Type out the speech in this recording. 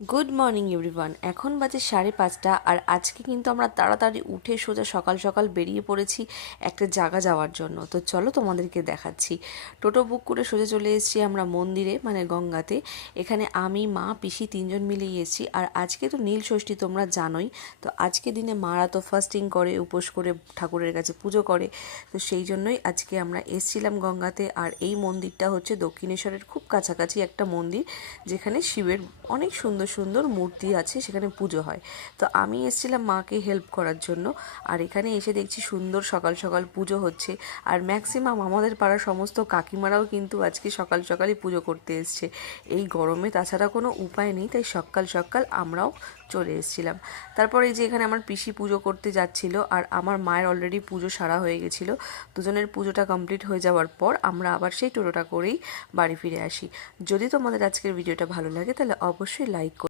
Good morning everyone. এখন বাজে 5:30 আর আজকে কিন্তু আমরা তাড়াতাড়ি উঠে সোজা সকাল সকাল বেরিয়ে পড়েছি একটা জায়গা যাওয়ার জন্য। তো চলো তোমাদেরকে দেখাচ্ছি। টোটো বুক করে সোজা চলে এসেছি আমরা মন্দিরে, মানে গঙ্গাতে। এখানে আমি, মা, পিসি তিনজন মিলেই এসেছি। আর আজকে তো নীল ষষ্ঠী, তোমরা জানোই। তো আজকে দিনে মারা তো ফাস্টিং করে, উপোস করে ঠাকুরের কাছে পুজো করে। তো সেই জন্যই আজকে আমরা এসেছিলাম গঙ্গাতে। আর এই মন্দিরটা হচ্ছে দক্ষিণেশ্বরের খুব কাছাকাছি একটা মন্দির, যেখানে শিবের অনেক সুন্দর সুন্দর মূর্তি আছে, সেখানে পুজো হয়। তো আমি এসেছিলাম মাকে হেল্প করার জন্য। আর এখানে এসে দেখছি সুন্দর সকাল সকাল পুজো হচ্ছে। আর ম্যাক্সিমাম আমাদের পাড়ার সমস্ত কাকিমারাও কিন্তু আজকে সকাল সকালই পুজো করতে এসছে। এই গরমে তাছাড়া কোনো উপায় নেই, তাই সকাল সকাল আমরাও চলে এসেছিলাম। তারপর এই যে এখানে আমার পিসি পুজো করতে যাচ্ছিল, আর আমার মায়ের অলরেডি পুজো সারা হয়ে গেছিলো। দুজনের পুজোটা কমপ্লিট হয়ে যাওয়ার পর আমরা আবার সেই টোটোটা করেই বাড়ি ফিরে আসি। যদি তোমাদের আজকের ভিডিওটা ভালো লাগে তাহলে অবশ্যই লাইক